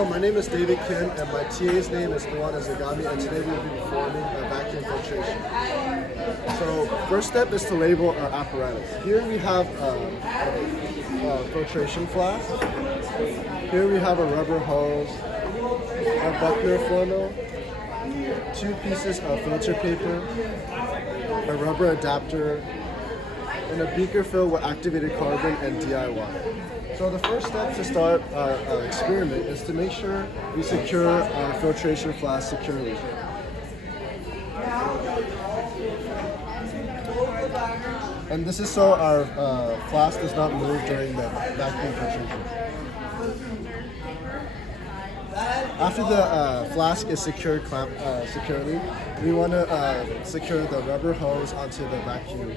Hello, my name is David Kim, and my TA's name is Luana Zagami, and today we will be performing a vacuum filtration. So, first step is to label our apparatus. Here we have a filtration flask. Here we have a rubber hose, a Buckner funnel, 2 pieces of filter paper, a rubber adapter, and a beaker filled with activated carbon and DIY. So the first step to start our experiment is to make sure we secure our filtration flask securely. And this is so our flask does not move during the vacuum filtration. After the flask is secured securely, we want to secure the rubber hose onto the vacuum.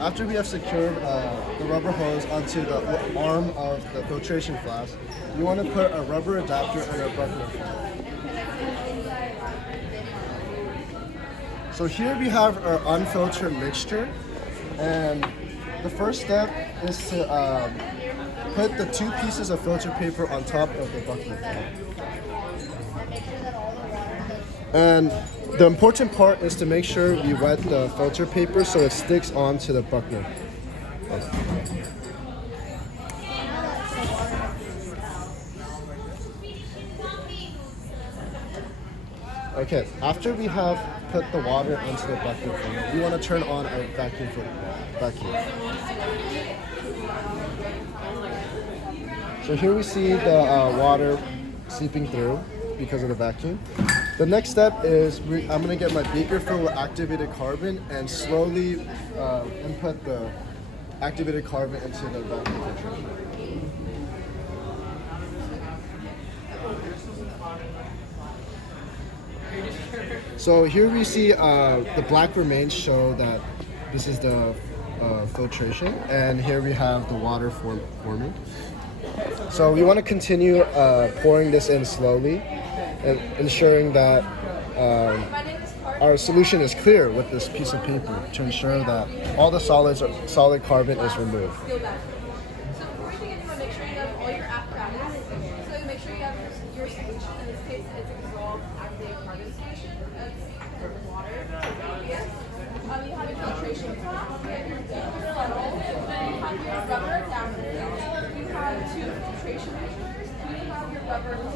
After we have secured the rubber hose onto the arm of the filtration flask, you want to put a rubber adapter and a Buckner funnel. So here we have our unfiltered mixture, and the first step is to put the 2 pieces of filter paper on top of the Buckner funnel. And the important part is to make sure we wet the filter paper so it sticks onto the Buckner. Okay, after we have put the water onto the Buckner funnel, we want to turn on our vacuum. So here we see the water seeping through because of the vacuum. The next step is I'm going to get my beaker filled with activated carbon and slowly input the activated carbon into the vacuum filtration. So here we see the black remains show that this is the filtration, and here we have the water forming. So we want to continue pouring this in slowly, and ensuring that our solution is clear with this piece of paper to ensure that all the solid carbon is removed. So before you begin, you want to make sure you have all your apparatus. So make sure you have your solution. In this case, it's a dissolved activated carbon solution. That's water. You have your filtration flask. You have your beaker funnel. You have your rubber adapter. You have 2 filtration measurers, and you have your rubber hose.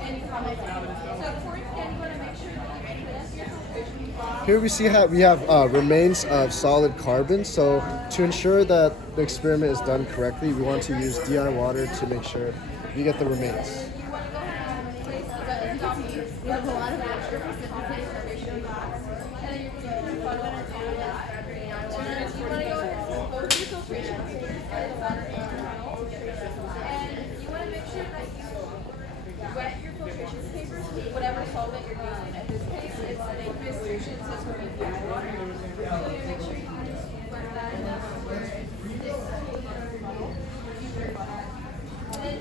And you have it. So before you begin, you want to make sure that you put your filtration flask. Here we see how we have remains of solid carbon. So to ensure that the experiment is done correctly, we want to use DI water to make sure we get the remains. You want to go ahead and place the wet dummy. You have a lot of extra precipitate filtration flask. And then you're going to put your funnel on top of that. And you want to go ahead and both your filtration papers and the water in your funnel. And you want to make sure that you wet your filtration papers with whatever solvent you're using. In this case, it's an aqueous solution, so it's going to be water. So you make sure you wet that enough where it sticks to the funnel.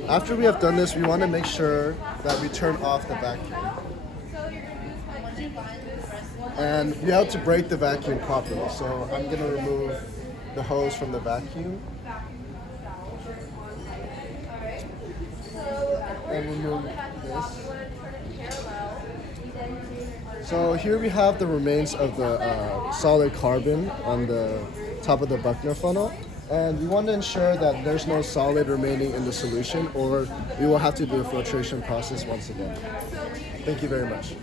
After we have done this, we want to make sure that we turn off the vacuum. And we have to break the vacuum properly. So I'm going to remove the hose from the vacuum. And remove this. So here we have the remains of the solid carbon on the top of the Buckner funnel. And we want to ensure that there's no solid remaining in the solution, or we will have to do a filtration process once again. Thank you very much.